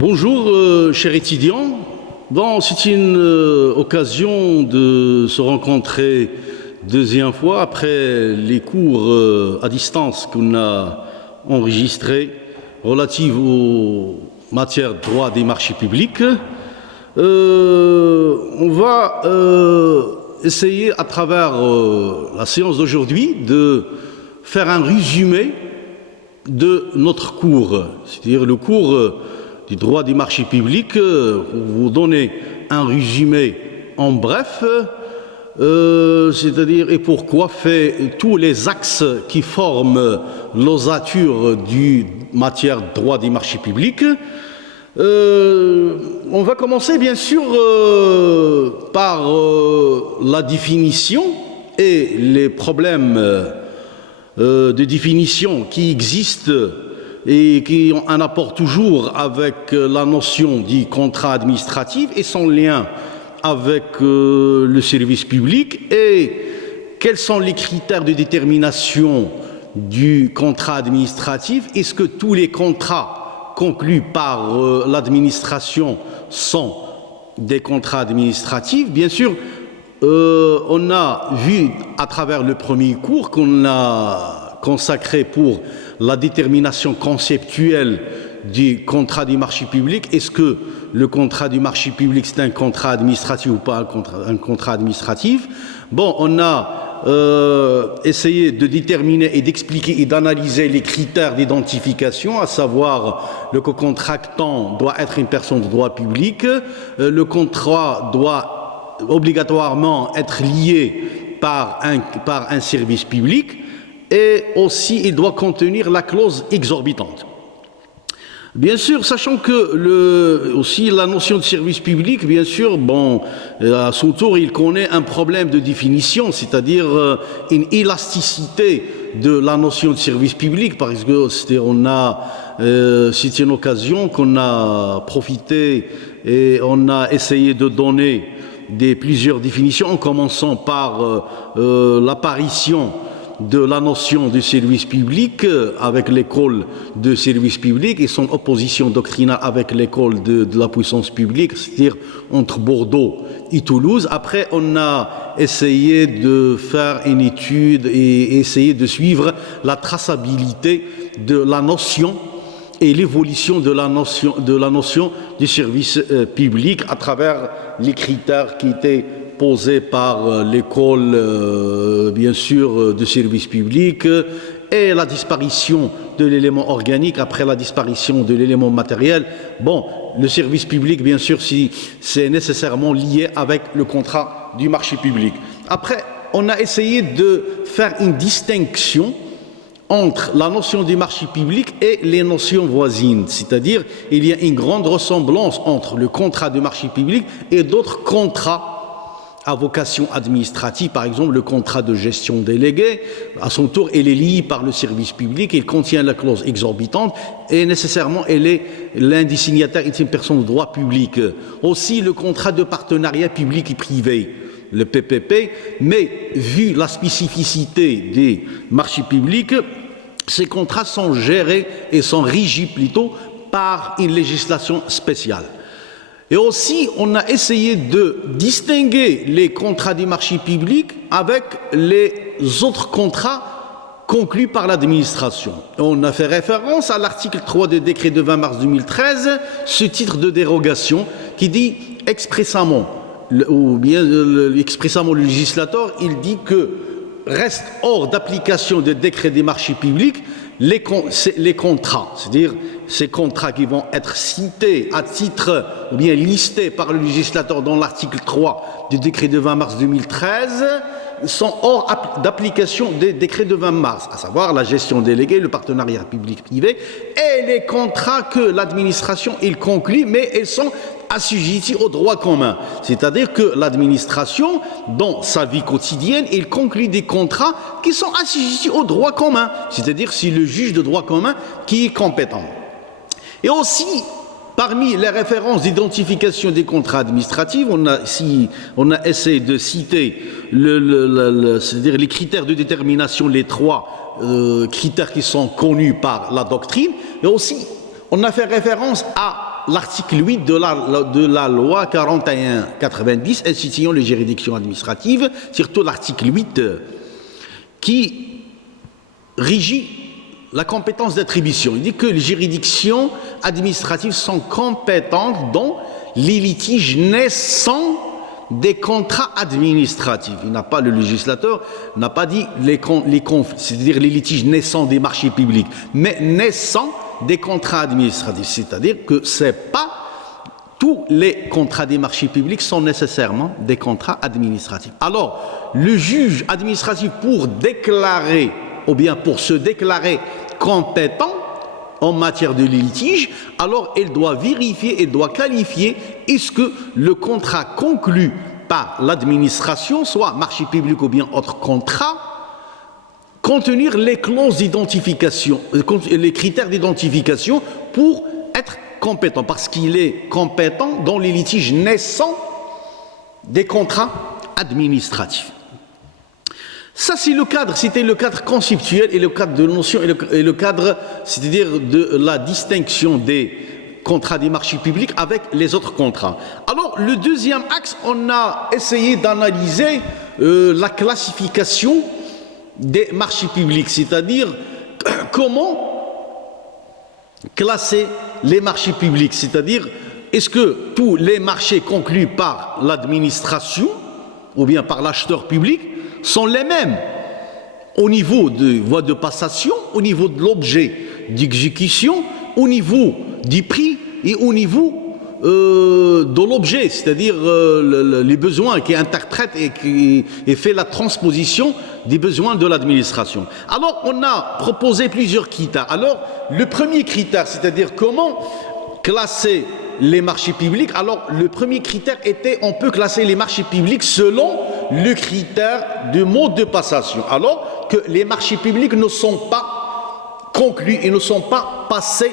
Bonjour, chers étudiants. Bon, c'est une occasion de se rencontrer deuxième fois après les cours à distance qu'on a enregistrés relatifs aux matières de droit des marchés publics. On va essayer à travers la séance d'aujourd'hui de faire un résumé de notre cours, c'est-à-dire le cours du droit des marchés publics, pour vous donner un résumé en bref, c'est-à-dire et pourquoi fait tous les axes qui forment l'ossature du matière de droit des marchés publics. On va commencer bien sûr par la définition et les problèmes de définition qui existent et qui ont un apport toujours avec la notion du contrat administratif et son lien avec le service public, et quels sont les critères de détermination du contrat administratif. Est-ce que tous les contrats conclus par l'administration sont des contrats administratifs? Bien sûr, on a vu à travers le premier cours qu'on a consacré pour la détermination conceptuelle du contrat du marché public. Est-ce que le contrat du marché public c'est un contrat administratif ou pas un contrat administratif? Bon, on a essayé de déterminer et d'expliquer et d'analyser les critères d'identification, à savoir le co-contractant doit être une personne de droit public, le contrat doit obligatoirement être lié par un service public, et aussi il doit contenir la clause exorbitante. Bien sûr, sachant que aussi la notion de service public, bien sûr, bon, à son tour, il connaît un problème de définition, c'est-à-dire une élasticité de la notion de service public, parce que c'est une occasion qu'on a profité et on a essayé de donner plusieurs définitions, en commençant par l'apparition de la notion de service public avec l'école de service public et son opposition doctrinale avec l'école de la puissance publique, c'est-à-dire entre Bordeaux et Toulouse. Après, on a essayé de faire une étude et essayer de suivre la traçabilité de la notion et l'évolution de la notion du service public à travers les critères qui étaient posés par l'école, bien sûr, de service public, et la disparition de l'élément organique après la disparition de l'élément matériel. Bon, le service public, bien sûr, c'est nécessairement lié avec le contrat du marché public. Après, on a essayé de faire une distinction entre la notion du marché public et les notions voisines, c'est-à-dire il y a une grande ressemblance entre le contrat de marché public et d'autres contrats à vocation administrative. Par exemple, le contrat de gestion déléguée, à son tour, il est lié par le service public, il contient la clause exorbitante et nécessairement l'un des signataires est une personne de droit public. Aussi le contrat de partenariat public et privé, le PPP, mais vu la spécificité des marchés publics, ces contrats sont gérés et sont régis plutôt par une législation spéciale. Et aussi, on a essayé de distinguer les contrats du marché public avec les autres contrats conclus par l'administration. On a fait référence à l'article 3 du décret de 20 mars 2013, ce titre de dérogation qui dit expressément, ou bien expressément le législateur, il dit que reste hors d'application des décrets des marchés publics les contrats, c'est-à-dire ces contrats qui vont être cités à titre ou bien listés par le législateur dans l'article 3 du décret de 20 mars 2013 sont hors d'application des décrets de 20 mars, à savoir la gestion déléguée, le partenariat public-privé et les contrats que l'administration il conclut, mais ils sont assujettis au droit commun. C'est-à-dire que l'administration, dans sa vie quotidienne, il conclut des contrats qui sont assujettis au droit commun. C'est-à-dire c'est le juge de droit commun qui est compétent. Et aussi, parmi les références d'identification des contrats administratifs, on a essayé de citer c'est-à-dire les critères de détermination, les trois critères qui sont connus par la doctrine, et aussi on a fait référence à l'article 8 de la loi 41/90 instituant les juridictions administratives, surtout l'article 8 qui régit la compétence d'attribution. Il dit que les juridictions administratives sont compétentes dans les litiges naissants des contrats administratifs. Le législateur n'a pas dit les conflits, c'est-à-dire les litiges naissants des marchés publics, mais naissants des contrats administratifs. C'est-à-dire que c'est pas tous les contrats des marchés publics sont nécessairement des contrats administratifs. Alors, le juge administratif, pour déclarer, ou bien pour se déclarer compétent en matière de litige, alors elle doit vérifier, elle doit qualifier est-ce que le contrat conclu par l'administration, soit marché public ou bien autre contrat, contenir les clauses d'identification, les critères d'identification pour être compétent, parce qu'il est compétent dans les litiges naissants des contrats administratifs. Ça, c'est le cadre, c'était le cadre conceptuel et le cadre de notion et le cadre, c'est-à-dire de la distinction des contrats des marchés publics avec les autres contrats. Alors, le deuxième axe, on a essayé d'analyser la classification des marchés publics, c'est-à-dire comment classer les marchés publics, c'est-à-dire est-ce que tous les marchés conclus par l'administration ou bien par l'acheteur public sont les mêmes au niveau de voie de passation, au niveau de l'objet d'exécution, au niveau du prix et au niveau de l'objet, c'est-à-dire les besoins qui interprètent et qui fait la transposition des besoins de l'administration. Alors, on a proposé plusieurs critères. Alors, le premier critère, c'est-à-dire comment classer les marchés publics. Alors, le premier critère était, on peut classer les marchés publics selon le critère de mode de passation. Alors que les marchés publics ne sont pas conclus et ne sont pas passés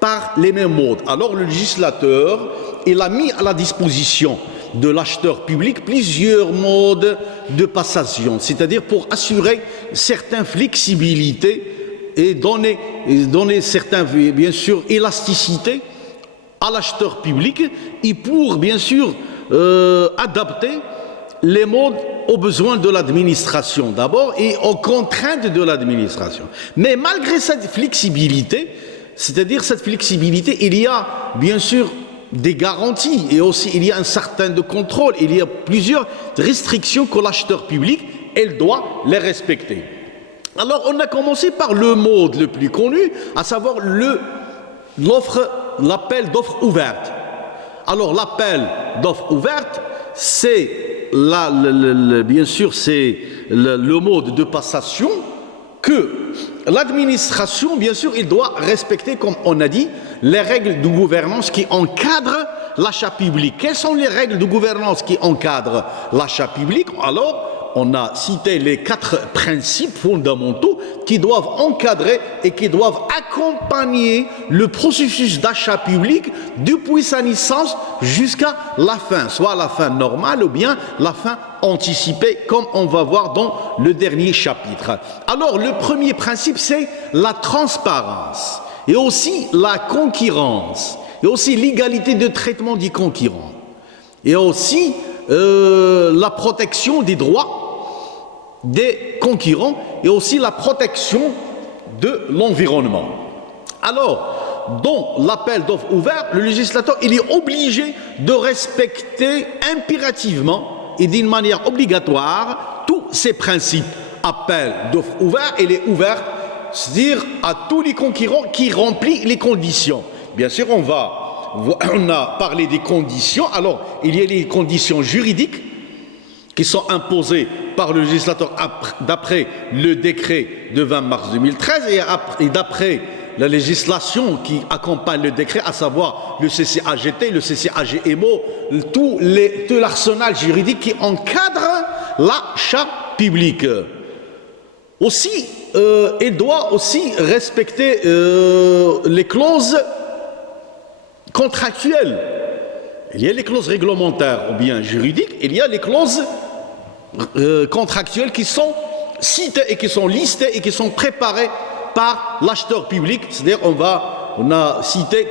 par les mêmes modes. Alors, le législateur, il a mis à la disposition de l'acheteur public plusieurs modes de passation, c'est-à-dire pour assurer certaines flexibilités et donner certaines, bien sûr, élasticité à l'acheteur public et pour, bien sûr, adapter les modes aux besoins de l'administration d'abord et aux contraintes de l'administration. Mais malgré cette flexibilité, c'est-à-dire cette flexibilité, il y a bien sûr des garanties et aussi il y a un certain de contrôle, il y a plusieurs restrictions que l'acheteur public, elle doit les respecter. Alors on a commencé par le mode le plus connu, à savoir l'appel d'offres ouverte. Alors l'appel d'offres ouverte, c'est bien sûr c'est le mode de passation que l'administration, bien sûr, il doit respecter, comme on a dit, les règles de gouvernance qui encadrent l'achat public. Quelles sont les règles de gouvernance qui encadrent l'achat public? Alors, on a cité les 4 principes fondamentaux qui doivent encadrer et qui doivent accompagner le processus d'achat public depuis sa naissance jusqu'à la fin, soit la fin normale ou bien la fin anticipée, comme on va voir dans le dernier chapitre. Alors, le premier principe, c'est la transparence et aussi la concurrence et aussi l'égalité de traitement des concurrents et aussi la protection des droits des concurrents et aussi la protection de l'environnement. Alors, dans l'appel d'offres ouvert, le législateur il est obligé de respecter impérativement et d'une manière obligatoire tous ces principes. Appel d'offres ouvert, il est ouvert, c'est-à-dire à tous les concurrents qui remplissent les conditions. Bien sûr, on a parlé des conditions. Alors, il y a les conditions juridiques qui sont imposées par le législateur d'après le décret de 20 mars 2013 et d'après la législation qui accompagne le décret, à savoir le CCAGT, le CCAGMO, tout l'arsenal juridique qui encadre l'achat public. Aussi, il doit aussi respecter les clauses contractuelles. Il y a les clauses réglementaires ou bien juridiques, il y a les clauses contractuelles qui sont citées et qui sont listées et qui sont préparées par l'acheteur public. C'est-à-dire on va on a cité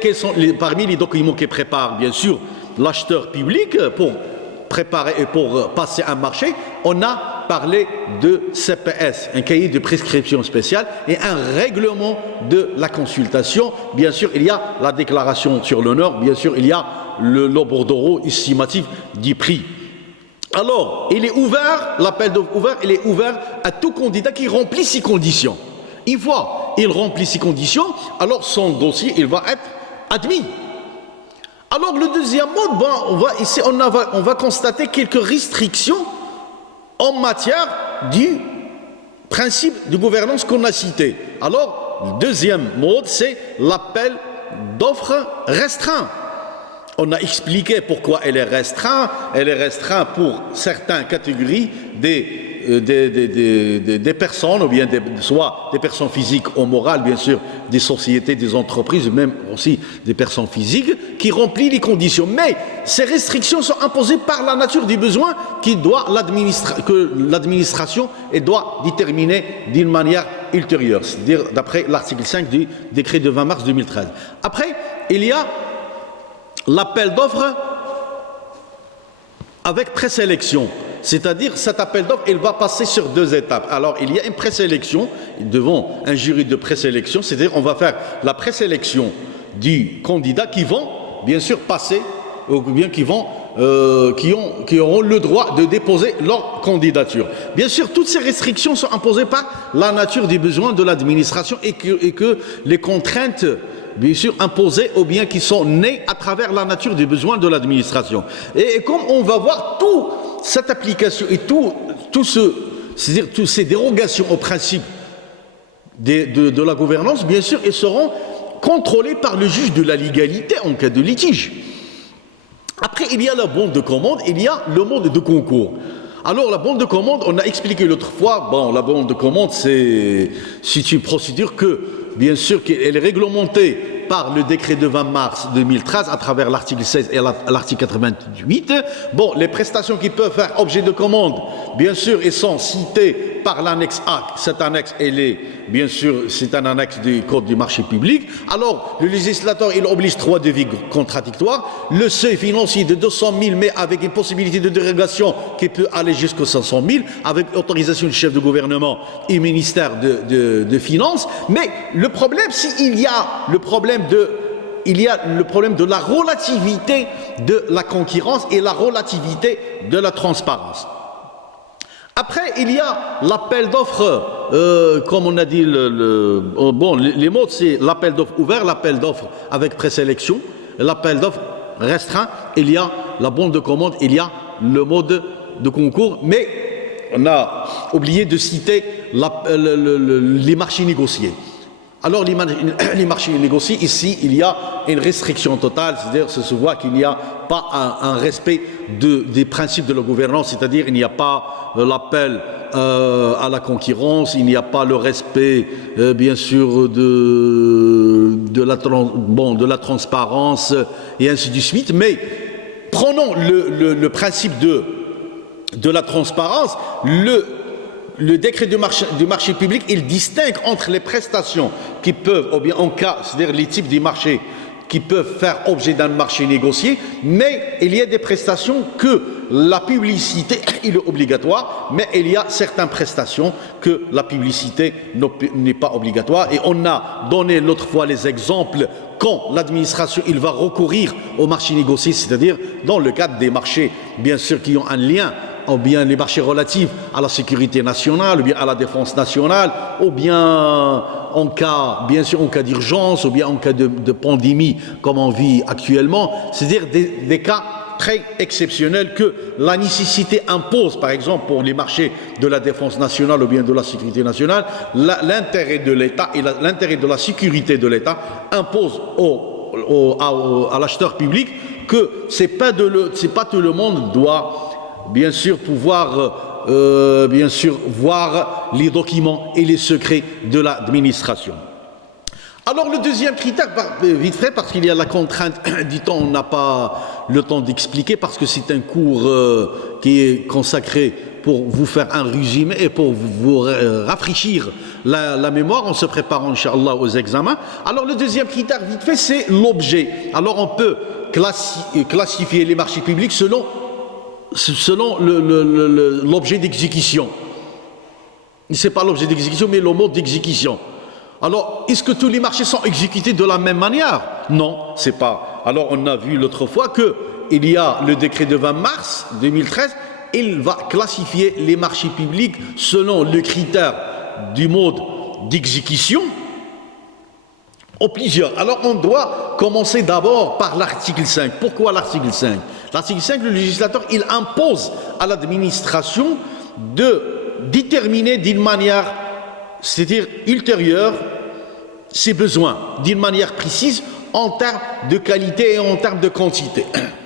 parmi les documents qui préparent, bien sûr, l'acheteur public pour préparer et pour passer un marché, on a parlé de CPS, un cahier de prescription spéciale et un règlement de la consultation. Bien sûr, il y a la déclaration sur l'honneur, bien sûr, il y a le bordereau estimatif du prix. Alors, il est ouvert, l'appel d'offres ouvert, il est ouvert à tout candidat qui remplit ces conditions. Une fois il remplit ces conditions, alors son dossier, il va être admis. Alors, le deuxième mode, on va constater quelques restrictions en matière du principe de gouvernance qu'on a cité. Alors, le deuxième mode, c'est l'appel d'offres restreint. On a expliqué pourquoi elle est restreinte. Elle est restreinte pour certaines catégories des personnes, ou bien soit des personnes physiques ou morales, bien sûr, des sociétés, des entreprises, même aussi des personnes physiques, qui remplissent les conditions. Mais ces restrictions sont imposées par la nature des besoins que l'administration doit déterminer d'une manière ultérieure, c'est-à-dire d'après l'article 5 du décret de 20 mars 2013. Après, il y a l'appel d'offres avec présélection. C'est-à-dire, cet appel d'offres, il va passer sur 2 étapes. Alors, il y a une présélection devant un jury de présélection, c'est-à-dire, on va faire la présélection du candidat qui vont, bien sûr, passer, ou bien qui auront le droit de déposer leur candidature. Bien sûr, toutes ces restrictions sont imposées par la nature des besoins de l'administration et que les contraintes, bien sûr, imposées ou bien qui sont nées à travers la nature des besoins de l'administration. Et comme on va voir toute cette application et c'est-à-dire toutes ces dérogations au principe de la gouvernance, bien sûr, elles seront contrôlées par le juge de la légalité en cas de litige. Après, il y a la bande de commande, il y a le mode de concours. Alors, la bande de commande, on a expliqué l'autre fois, la bande de commande, c'est une procédure que, bien sûr, elle est réglementée par le décret de 20 mars 2013 à travers l'article 16 et l'article 88. Les prestations qui peuvent faire objet de commande, bien sûr, elles sont citées par l'annexe A. Cette annexe, bien sûr, c'est un annexe du Code du marché public. Alors, le législateur, il oblige 3 devis contradictoires. Le seuil financier de 200 000, mais avec une possibilité de dérogation qui peut aller jusqu'à 500 000, avec autorisation du chef de gouvernement et ministère de Finances. Mais le problème, il y a le problème de la relativité de la concurrence et la relativité de la transparence. Après, il y a l'appel d'offres, comme on a dit, les modes, c'est l'appel d'offres ouvert, l'appel d'offres avec présélection, l'appel d'offres restreint, il y a la bande de commande, il y a le mode de concours, mais on a oublié de citer les marchés négociés. Alors, les marchés négociés, ici, il y a une restriction totale, c'est-à-dire, ça se voit qu'il n'y a pas un respect des principes de la gouvernance, c'est-à-dire, il n'y a pas l'appel à la concurrence, il n'y a pas le respect, bien sûr, de la transparence, et ainsi de suite. Mais prenons le principe de la transparence. Le décret du marché public, il distingue entre les prestations qui peuvent, ou bien en cas, c'est-à-dire les types de marchés qui peuvent faire objet d'un marché négocié, mais il y a des prestations que la publicité il est obligatoire, mais il y a certaines prestations que la publicité n'est pas obligatoire. Et on a donné l'autre fois les exemples quand l'administration il va recourir au marché négocié, c'est-à-dire dans le cadre des marchés, bien sûr, qui ont un lien, ou bien les marchés relatifs à la sécurité nationale, ou bien à la défense nationale, ou bien en cas, bien sûr, en cas d'urgence, ou bien en cas de pandémie, comme on vit actuellement, c'est-à-dire des cas très exceptionnels que la nécessité impose, par exemple, pour les marchés de la défense nationale ou bien de la sécurité nationale, l'intérêt de l'État et l'intérêt de la sécurité de l'État impose à l'acheteur public que c'est pas tout le monde doit bien sûr pouvoir bien sûr voir les documents et les secrets de l'administration. Alors le deuxième critère, vite fait, parce qu'il y a la contrainte du temps, on n'a pas le temps d'expliquer, parce que c'est un cours qui est consacré pour vous faire un résumé et pour vous rafraîchir la mémoire en se préparant, Inch'Allah, aux examens. Alors le deuxième critère, vite fait, c'est l'objet. Alors on peut classifier les marchés publics selon l'objet d'exécution. Ce n'est pas l'objet d'exécution, mais le mode d'exécution. Alors, est-ce que tous les marchés sont exécutés de la même manière? Non, c'est pas. Alors, on a vu l'autre fois qu'il y a le décret de 20 mars 2013, il va classifier les marchés publics selon le critère du mode d'exécution en plusieurs. Alors, on doit commencer d'abord par l'article 5. Pourquoi l'article 5? L'article 5, le législateur, il impose à l'administration de déterminer d'une manière, c'est-à-dire ultérieure, ses besoins, d'une manière précise, en termes de qualité et en termes de quantité.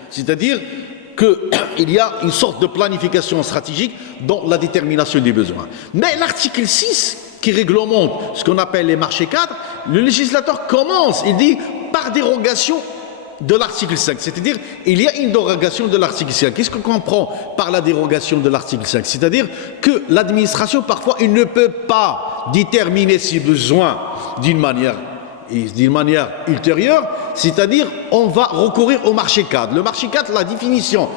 C'est-à-dire qu'il y a une sorte de planification stratégique dans la détermination des besoins. Mais l'article 6, qui réglemente ce qu'on appelle les marchés cadres, le législateur commence, il dit, par dérogation de l'article 5, c'est-à-dire il y a une dérogation de l'article 5. Qu'est-ce qu'on comprend par la dérogation de l'article 5? C'est-à-dire que l'administration, parfois, il ne peut pas déterminer ses besoins d'une manière ultérieure, c'est-à-dire on va recourir au marché cadre. Le marché cadre, la définition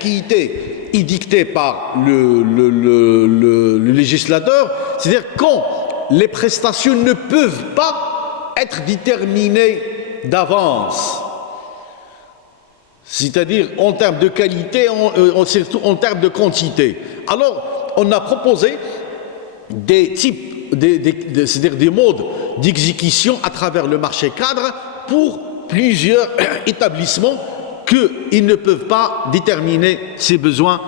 qui était édictée par le législateur, c'est-à-dire quand les prestations ne peuvent pas être déterminées d'avance, c'est-à-dire en termes de qualité, surtout en termes de quantité. Alors, on a proposé des types, c'est-à-dire des modes d'exécution à travers le marché cadre pour plusieurs établissements qu'ils ne peuvent pas déterminer ces besoins,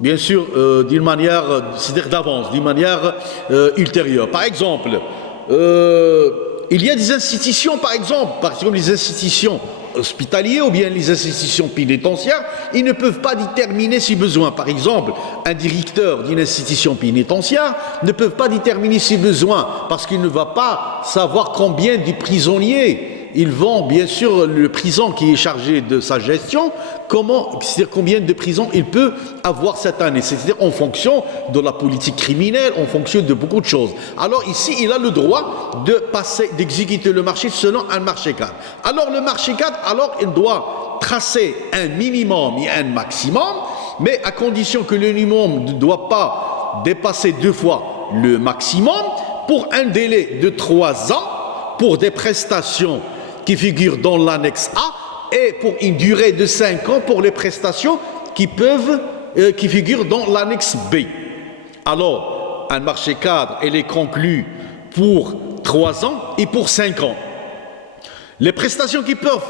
bien sûr, d'une manière, c'est-à-dire d'avance, d'une manière ultérieure. Par exemple, il y a des institutions, par exemple les institutions hospitalières ou bien les institutions pénitentiaires, ils ne peuvent pas déterminer ses besoins. Par exemple, un directeur d'une institution pénitentiaire ne peut pas déterminer ses besoins parce qu'il ne va pas savoir combien de prisonniers ils vont, bien sûr, le prison qui est chargé de sa gestion, c'est-à-dire combien de prisons il peut avoir cette année, c'est-à-dire en fonction de la politique criminelle, en fonction de beaucoup de choses. Alors ici, il a le droit d'exécuter le marché selon un marché cadre. Alors le marché cadre, il doit tracer un minimum et un maximum, mais à condition que le minimum ne doit pas dépasser 2 fois le maximum, pour un délai de 3 ans, pour des prestations qui figurent dans l'annexe A, et pour une durée de 5 ans pour les prestations qui figurent dans l'annexe B. Alors, un marché cadre, il est conclu pour 3 ans et pour 5 ans. Les prestations qui peuvent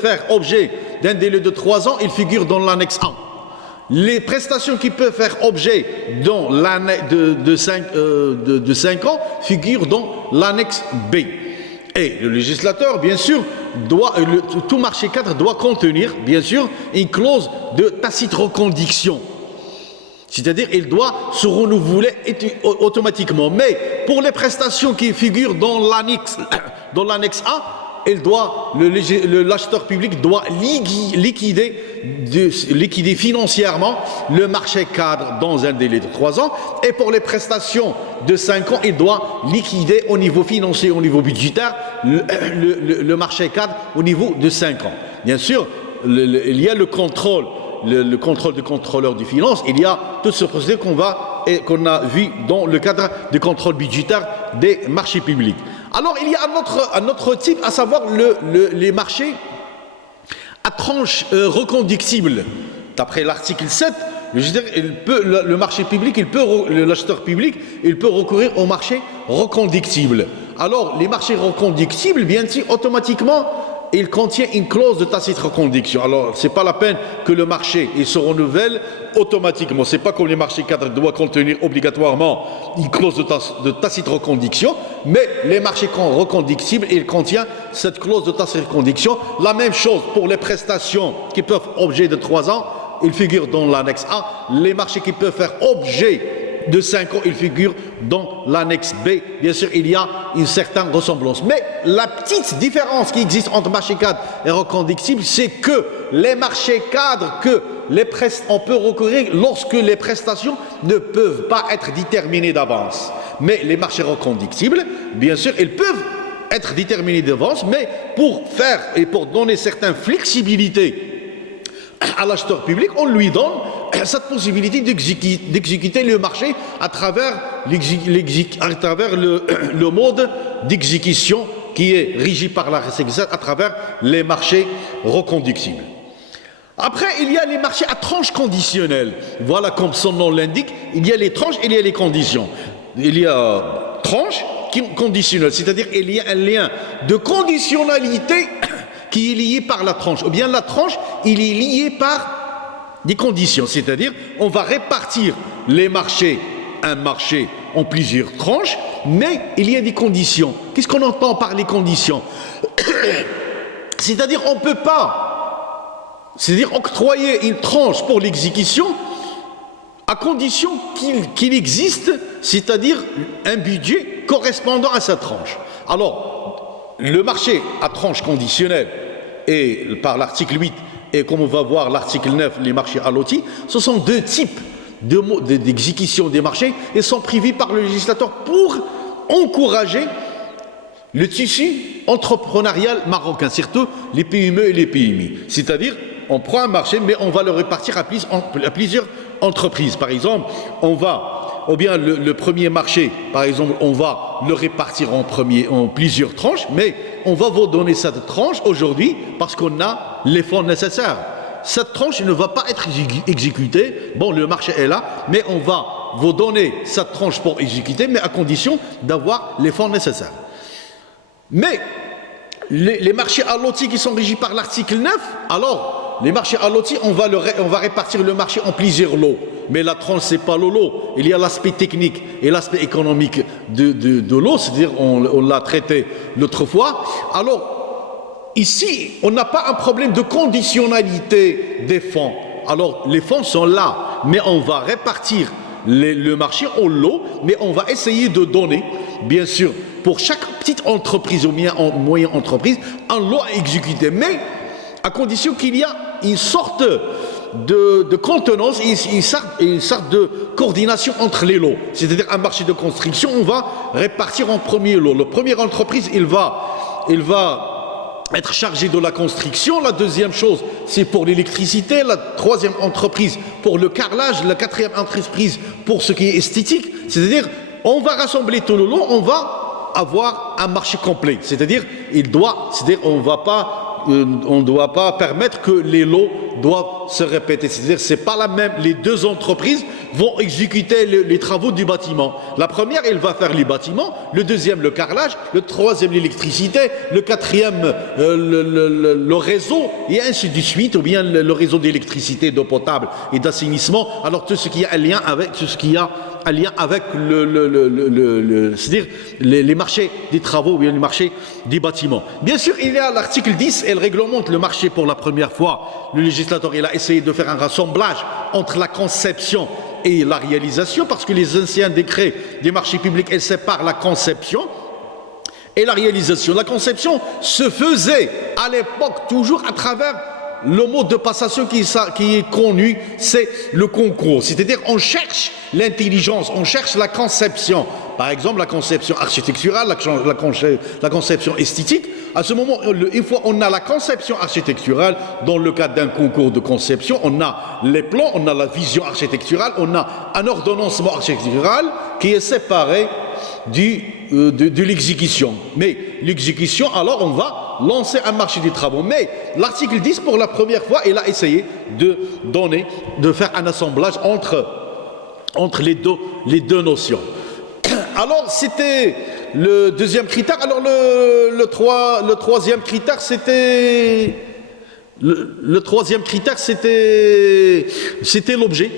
faire objet d'un délai de 3 ans, ils figurent dans l'annexe A. Les prestations qui peuvent faire objet dans de 5 ans figurent dans l'annexe B. Et le législateur, bien sûr, tout marché cadre doit contenir, bien sûr, une clause de tacite reconduction. C'est-à-dire, il doit se renouveler automatiquement. Mais pour les prestations qui figurent dans l'annexe A, l'acheteur public doit liquider financièrement le marché cadre dans un délai de 3 ans. Et pour les prestations de 5 ans, il doit liquider au niveau financier, au niveau budgétaire, le marché cadre au niveau de 5 ans. Bien sûr, il y a le contrôle du contrôleur des finances, il y a tout ce procédé qu'on a vu dans le cadre du contrôle budgétaire des marchés publics. Alors, il y a un autre type, à savoir les marchés à tranche reconductible. D'après l'article 7, le marché public, l'acheteur public, il peut recourir au marché reconductible. Alors, les marchés reconductibles, bien sûr, automatiquement, il contient une clause de tacite reconduction. Alors, ce n'est pas la peine que le marché se renouvelle automatiquement. Ce n'est pas comme les marchés cadres doivent contenir obligatoirement une clause de tacite reconduction, mais les marchés reconductibles, ils contiennent cette clause de tacite reconduction. La même chose pour les prestations qui peuvent faire objet de 3 ans, ils figurent dans l'annexe A. Les marchés qui peuvent faire objet de 5 ans, il figure dans l'annexe B. Bien sûr, il y a une certaine ressemblance. Mais la petite différence qui existe entre marché cadre et reconductible, c'est que les marchés cadres, on peut recourir lorsque les prestations ne peuvent pas être déterminées d'avance. Mais les marchés reconductibles, bien sûr, ils peuvent être déterminés d'avance, mais pour faire et pour donner certaines flexibilités à l'acheteur public, on lui donne cette possibilité d'exécuter le marché à travers le mode d'exécution qui est régi par la RCQ7 à travers les marchés reconductibles. Après, il y a les marchés à tranches conditionnelles. Voilà, comme son nom l'indique, il y a les tranches et il y a les conditions. Il y a tranches conditionnelles, c'est-à-dire il y a un lien de conditionnalité qui est lié par la tranche. Ou bien la tranche, il est lié par des conditions, c'est-à-dire on va répartir les marchés, un marché en plusieurs tranches, mais il y a des conditions. Qu'est-ce qu'on entend par les conditions? C'est-à-dire on ne peut pas octroyer une tranche pour l'exécution à condition qu'il existe, c'est-à-dire un budget correspondant à cette tranche. Alors, le marché à tranche conditionnelle, et par l'article 8, et comme on va voir l'article 9, les marchés à lotis, ce sont deux types d'exécution des marchés et sont prévus par le législateur pour encourager le tissu entrepreneurial marocain, surtout les PME et les PMI. C'est-à-dire, on prend un marché, mais on va le répartir à plusieurs entreprises. Par exemple, le premier marché, par exemple, on va le répartir en plusieurs tranches, mais on va vous donner cette tranche aujourd'hui parce qu'on a les fonds nécessaires. Cette tranche ne va pas être exécutée. Bon, le marché est là, mais on va vous donner cette tranche pour exécuter, mais à condition d'avoir les fonds nécessaires. Mais les marchés à lotis qui sont régis par l'article 9, alors les marchés à lotis, on va répartir le marché en plusieurs lots. Mais la tranche, c'est pas le lot. Il y a l'aspect technique et l'aspect économique de l'eau, c'est-à-dire on l'a traité l'autre fois. Alors, ici, on n'a pas un problème de conditionnalité des fonds. Alors, les fonds sont là, mais on va répartir le marché en lot, mais on va essayer de donner, bien sûr, pour chaque petite entreprise ou bien moyenne entreprise, un lot à exécuter, mais à condition qu'il y a une sorte de contenance et une sorte de coordination entre les lots. C'est-à-dire un marché de construction, on va répartir en premier lot. La première entreprise, il va être chargé de la construction. La deuxième chose, c'est pour l'électricité. La troisième entreprise pour le carrelage. La quatrième entreprise pour ce qui est esthétique. C'est-à-dire, on va rassembler tout le lot, on va avoir un marché complet. C'est-à-dire, on ne doit pas permettre que les lots doivent se répéter. C'est-à-dire, c'est pas la même. Les deux entreprises vont exécuter les travaux du bâtiment. La première, elle va faire les bâtiments. Le deuxième, le carrelage. Le troisième, l'électricité. Le quatrième, le réseau. Et ainsi de suite. Ou bien le réseau d'électricité, d'eau potable et d'assainissement. Alors, tout ce qui a un lien avec c'est-à-dire les marchés des travaux ou bien les marchés des bâtiments. Bien sûr, il y a l'article 10, elle réglemente le marché pour la première fois. Le législateur, il a essayé de faire un rassemblage entre la conception et la réalisation, parce que les anciens décrets des marchés publics, elles séparent la conception et la réalisation. La conception se faisait à l'époque toujours à travers le mode de passation qui est connu, c'est le concours. C'est-à-dire, on cherche l'intelligence, on cherche la conception. Par exemple, la conception architecturale, la conception esthétique. À ce moment, une fois on a la conception architecturale, dans le cadre d'un concours de conception, on a les plans, on a la vision architecturale, on a un ordonnancement architectural qui est séparé de l'exécution. Mais l'exécution, alors on va lancer un marché des travaux. Mais l'article 10, pour la première fois, il a essayé de faire un assemblage entre les deux notions. Alors, c'était le deuxième critère. Alors, le troisième critère, c'était... Le troisième critère, c'était l'objet.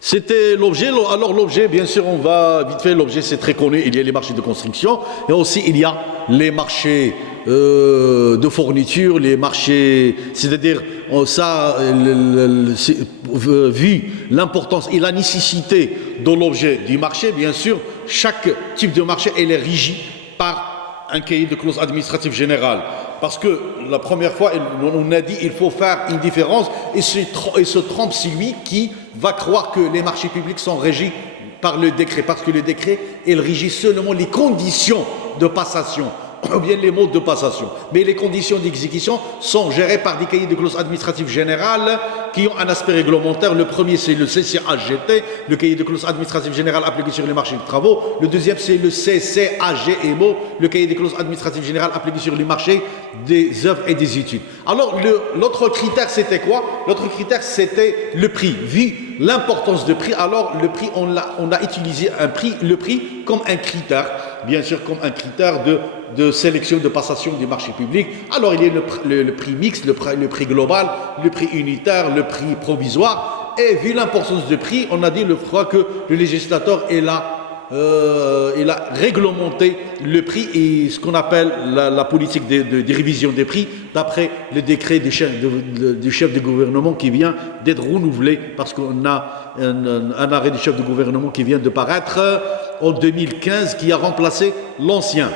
C'était l'objet. Alors l'objet, bien sûr, on va vite fait, l'objet c'est très connu, il y a les marchés de construction et aussi il y a les marchés de fourniture, les marchés, c'est-à-dire vu l'importance et la nécessité de l'objet du marché, bien sûr, chaque type de marché est régi par un cahier de clauses administratives générales. Parce que la première fois, on a dit qu'il faut faire une différence et se trompe celui qui va croire que les marchés publics sont régis par le décret, parce que le décret, il régit seulement les conditions de passation, ou bien les modes de passation. Mais les conditions d'exécution sont gérées par des cahiers de clauses administratives générales qui ont un aspect réglementaire. Le premier, c'est le CCAGT, le cahier de clauses administratives générales appliquées sur les marchés de travaux. Le deuxième, c'est le CCAGMO, le cahier de clauses administratives générales appliquées sur les marchés des œuvres et des études. Alors, l'autre critère, c'était quoi? L'autre critère, c'était le prix. Vu l'importance de prix, alors le prix, on a utilisé le prix comme un critère, bien sûr comme un critère de sélection, de passation des marchés publics. Alors il y a le prix mixte, le prix global, le prix unitaire, le prix provisoire. Et vu l'importance du prix, on a dit le fois que le législateur il a réglementé le prix et ce qu'on appelle la politique de révision des prix d'après le décret du chef de gouvernement qui vient d'être renouvelé parce qu'on a un arrêt du chef de gouvernement qui vient de paraître en 2015 qui a remplacé l'ancien.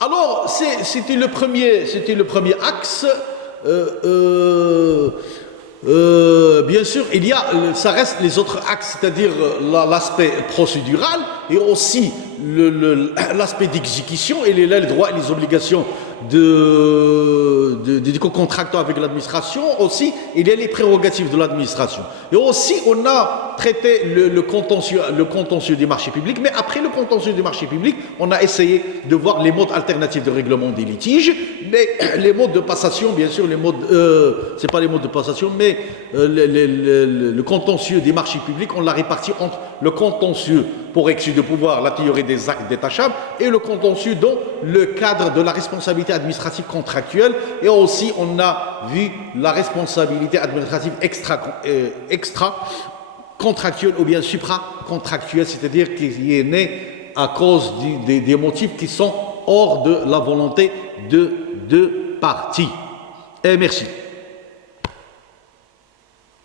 Alors c'était le premier axe. Bien sûr, ça reste les autres axes, c'est-à-dire l'aspect procédural et aussi l'aspect d'exécution et les droits et les obligations des co-contractants avec l'administration. Aussi, il y a les prérogatives de l'administration. Et aussi, on a traité le contentieux des marchés publics, mais après le contentieux des marchés publics, on a essayé de voir les modes alternatifs de règlement des litiges, mais les modes de passation, bien sûr, c'est pas les modes de passation, mais le contentieux des marchés publics, on l'a réparti entre le contentieux pour excès de pouvoir, la théorie des actes détachables, et le contentieux dans le cadre de la responsabilité administrative contractuelle. Et aussi, on a vu la responsabilité administrative extra-contractuelle ou bien supra-contractuelle, c'est-à-dire qui est née à cause des motifs qui sont hors de la volonté de deux parties. Et merci.